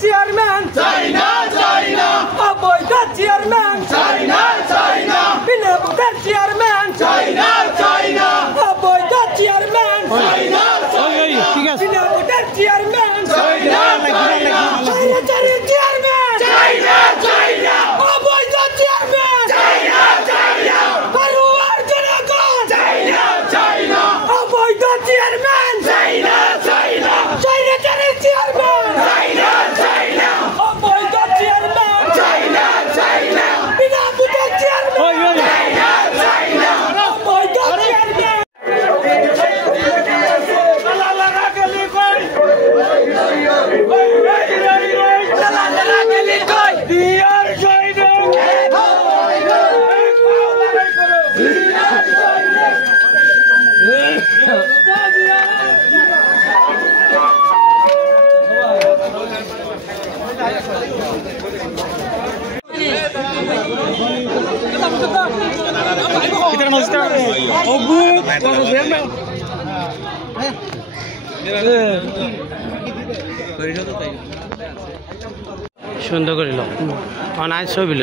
Chairman অবৈধ chairman বিনা ভোটের chairman অবৈধ চেয়ারম্যান বিনা ভোটের চেয়ারম্যান অবৈধ চেয়ারম্যান বারোয়ার জনগণ অবৈধ চেয়ারম্যান স্বৈরাচারের চেয়ারম্যান অবৈধ চেয়ারম্যান বিনা ভোটের চেয়ারম্যান অবৈধ চেয়ারম্যান সুন্দর করিল অনায় ছবিল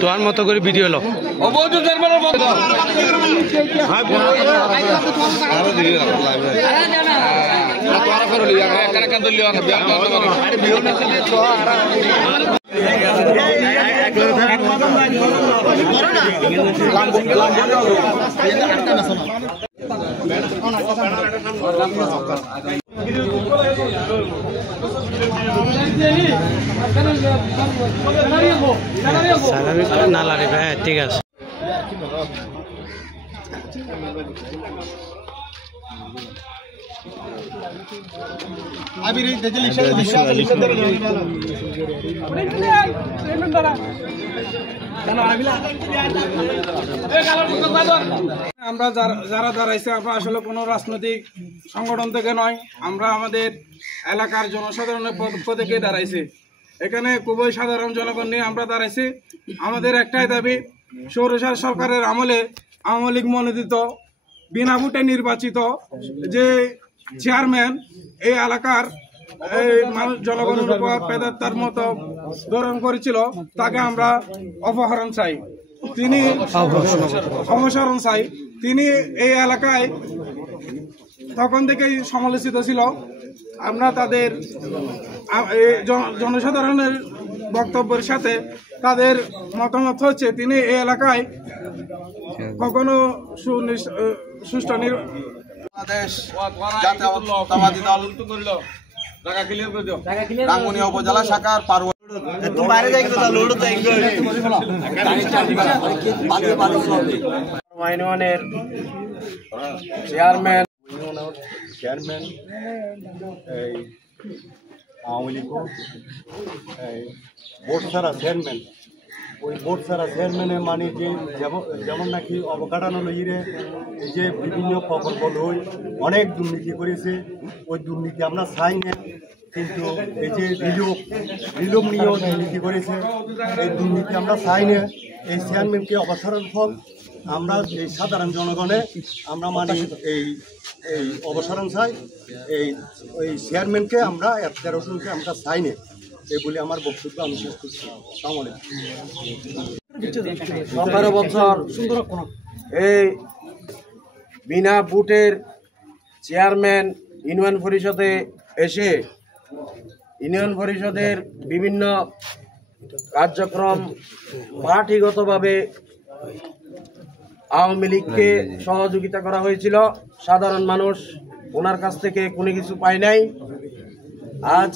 তোমার মতো করে ভিডিও লো না লাগে হ্যাঁ ঠিক আছে আমরা যারা দাঁড়াইছে আমরা আসলে কোনো রাজনৈতিক সংগঠন থেকে নয়, আমরা আমাদের এলাকার জনসাধারণের পক্ষ থেকে দাঁড়াইছি। এখানে খুবই সাধারণ জনগণ নিয়ে আমরা দাঁড়াইছি। আমাদের একটাই দাবি, সৌরসার সরকারের আমলে আওয়ামী লীগ মনোনীত বিনা ভোটে নির্বাচিত যে চেয়ারম্যান এই এলাকার জনগণের উপর পেদাত্তার মতো ধরন করেছিল, তাকে আমরা অপসারণ চাই। তিনি এই এলাকায় তখন থেকেই সমালোচিত ছিল। আমরা তাদের জনসাধারণের বক্তব্যের সাথে তাদের মতামত হচ্ছে তিনি এই এলাকায় কখনো সুষ্ঠু বাংলাদেশ জাতীয়তাবাদী দল রাঙ্গুনিয়া উপজেলা শাখার ইউনিয়নের চেয়ারম্যান এই আওয়ামী লীগ বোর্ড ছাড়া চেয়ারম্যান, ওই বোর্ড ছাড়া চেয়ারম্যানে মানে যে যেমন নাকি অবকাঠামো লইরে এই যে বিভিন্ন প্রকল্প লই অনেক দুর্নীতি করেছে, ওই দুর্নীতি আমরা চাই না। কিন্তু এই যে রিলোভ নিয়েও দুর্নীতি করেছে, এই দুর্নীতি আমরা চাই না। এই চেয়ারম্যানকে অবসরণ হোক, আমরা এই সাধারণ জনগণে আমরা মানে এই অবসরণ চাই। এই চেয়ারম্যানকে আমরা 13 জনকে আমরা চাই না, এই বলে আমার বক্তব্য আমি শেষ করছি। 15 বছর এই বিনা ভোটের চেয়ারম্যান ইউনিয়ন পরিষদে এসে ইউনিয়ন পরিষদের বিভিন্ন কার্যক্রম পার্টিগতভাবে আওয়ামী লীগকে সহযোগিতা করা হয়েছিল। সাধারণ মানুষ ওনার কাছ থেকে কোনো কিছু পায় নাই। আজ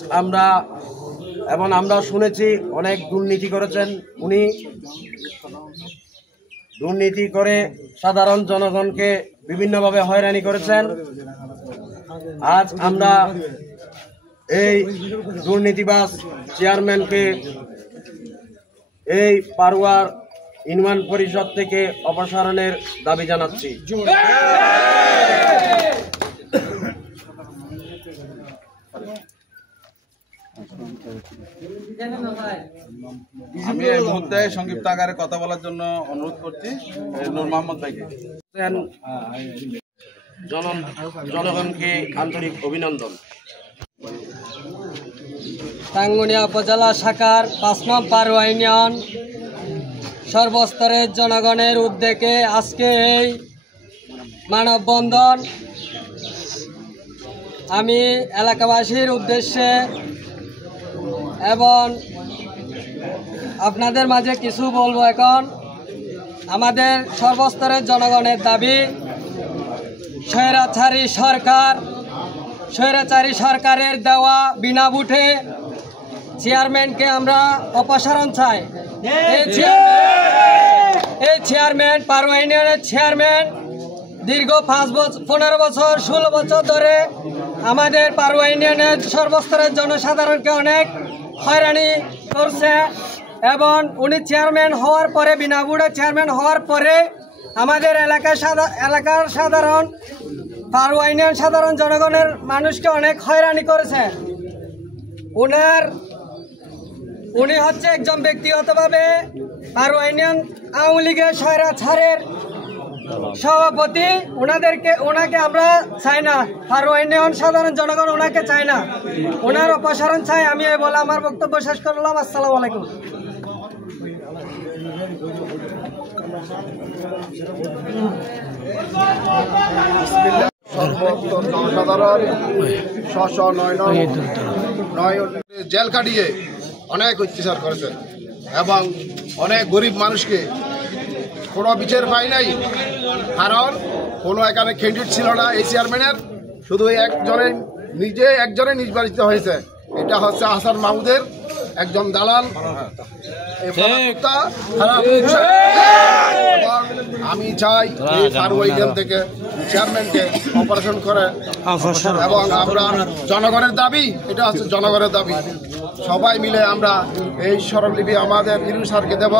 আমরা শুনেছি অনেক দুর্নীতি করেছেন উনি। দুর্নীতি করে সাধারণ জনগণকে বিভিন্নভাবে হয়রানি করেছেন। আজ আমরা এই দুর্নীতিবাজ চেয়ারম্যানকে এই পারুয়ার ইউনিয়ন পরিষদ থেকে অপসারণের দাবি জানাচ্ছি। আমি এই মুহূর্তে সংক্ষিপ্ত আকারে কথা বলার জন্য অনুরোধ করছি নূর মোহাম্মদ ভাইকে। জনগণকে আন্তরিক অভিনন্দন। টাঙ্গুনিয়া উপজেলা শাখার ৫ নং পারুয়া ইউনিয়ন সর্বস্তরের জনগণের উদ্যোগে আজকে এই মানববন্ধন। আমি এলাকাবাসীর উদ্দেশ্যে এবং আপনাদের মাঝে কিছু বলবো। এখন আমাদের সর্বস্তরের জনগণের দাবি, স্বৈরাচারী সরকারের দেওয়া বিনা ভোটে চেয়ারম্যানকে আমরা অপসারণ চাই। এই চেয়ারম্যান পারুয়া ইউনিয়নের চেয়ারম্যান দীর্ঘ 15 বছর 16 বছর ধরে আমাদের পারুয়া ইউনিয়নের সর্বস্তরের জনসাধারণকে অনেক হয়রানি করছে এবং উনি চেয়ারম্যান হওয়ার পরে বিনা ভোটে চেয়ারম্যান হওয়ার পরে আমাদের এলাকার সাধারণ পারুয়া ইউনিয়ন সাধারণ জনগণের মানুষকে অনেক হয়রানি করেছে। উনি হচ্ছে একজন ব্যক্তিগতভাবে পারুয়া ইউনিয়ন আওয়ামী লীগের স্বৈরাচারের সভাপতি। ওনাকে আমরা চাই না, পারুয়া ইউনিয়ন সাধারণ জনগণ ওনাকে চায় না, ওনার অপসারণ চাই। আমি এই বলে আমার বক্তব্য শেষ করলাম। আসসালামু আলাইকুম। জনসাধারণ জেল কাটিয়ে অনেক অত্যাচার করেছে এবং অনেক গরিব মানুষকে কোনো বিচার পায় নাই, কারণ কোনো এখানে ক্যান্ডিডেট ছিল না এই চেয়ারম্যানের, শুধু একজনে নির্বাচিত হয়েছে। এটা হচ্ছে হাসান মাহমুদের একজন দালাল। আমি চাই এই পারুয়া ইউনিয়ন থেকে চেয়ারম্যানকে অপারেশন করে এবং আমরা জনগণের দাবি, এটা হচ্ছে জনগণের দাবি, সবাই মিলে আমরা এই স্মরণলিপি আমাদের ইউনিয়ন স্যারকে দেব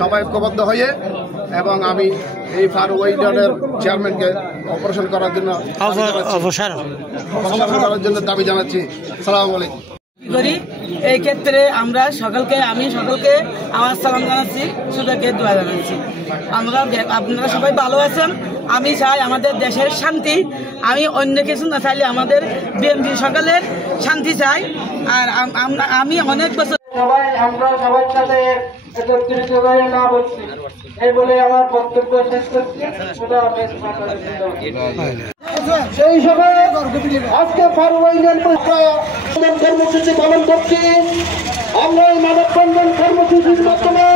সবাই ঐক্যবদ্ধ হয়ে, এবং আমি এই পারুয়া ইউনিয়নের চেয়ারম্যানকে অপারেশন করার জন্য দাবি জানাচ্ছি। আসসালামু আলাইকুম। এই ক্ষেত্রে আমি সকলকে আমার সালাম জানাচ্ছি, সবাইকে দোয়া জানাচ্ছি। আপনারা সবাই ভালো আছেন। আমি চাই আমাদের দেশের শান্তি, আমি অন্য কিছু না চাইলে আমাদের বিএনপি সকলের শান্তি চাই। আর আমি অনেক বছর আমরা সবার সাথে একত্রিত হয়ে না বলছি এই বলে আমার বক্তব্য শেষ করছি। সেই সময় আজকে পারুয়া ইউনিয়ন কর্মসূচি পালন করছি। আমরা এই মানববন্ধন কর্মসূচির মাধ্যমে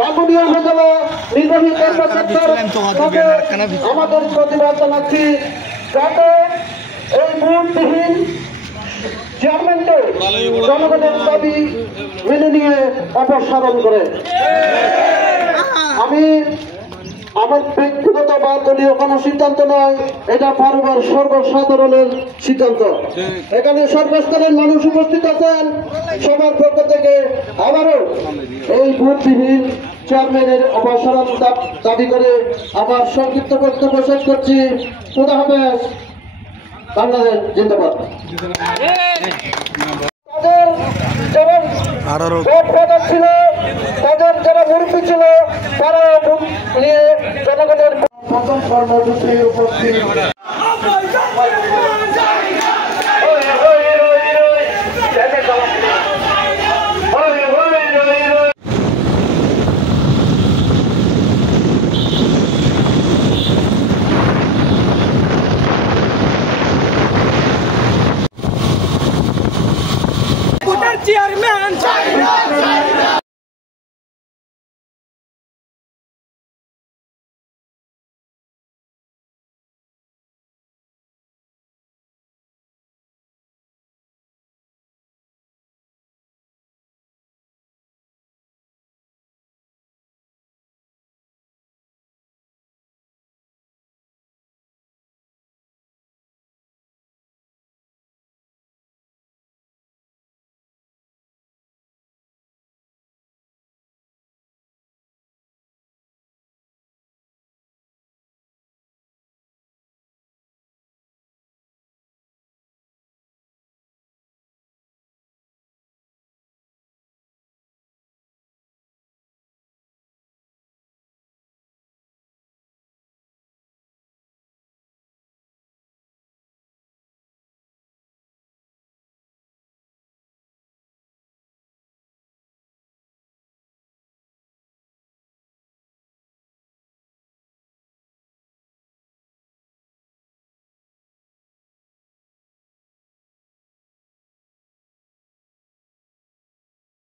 রাঙ্গুনিয়া উপজেলা নির্বাহী কর্মকর্তার আমাদের প্রতিবাদ জানাচ্ছি, যাতে এই ভোটবিহীন চেয়ারম্যানকে জনগণের দাবি মেনে নিয়ে অপসারণ করে। আমি আমার ব্যক্তিগত বা দলীয় কোনো সিদ্ধান্ত নয়, এটা পারুয়ার সর্বসাধারণের সিদ্ধান্ত। এখানে সর্বস্তরের মানুষ উপস্থিত আছেন। সবার পক্ষ থেকে আবারও এই ভোটবিহীন চেয়ারম্যানের অপসারণ দাবি করে আমার সংক্ষিপ্ত বক্তব্য শেষ করছি। খোদা হাফেজ। বাংলাদেশ জিন্দাবাদ। তাদের যারা ছিল, তাদের যারা মুরব্বী ছিল, তারা নিয়ে জনগণের প্রথম কর্মসূচি উপস্থিত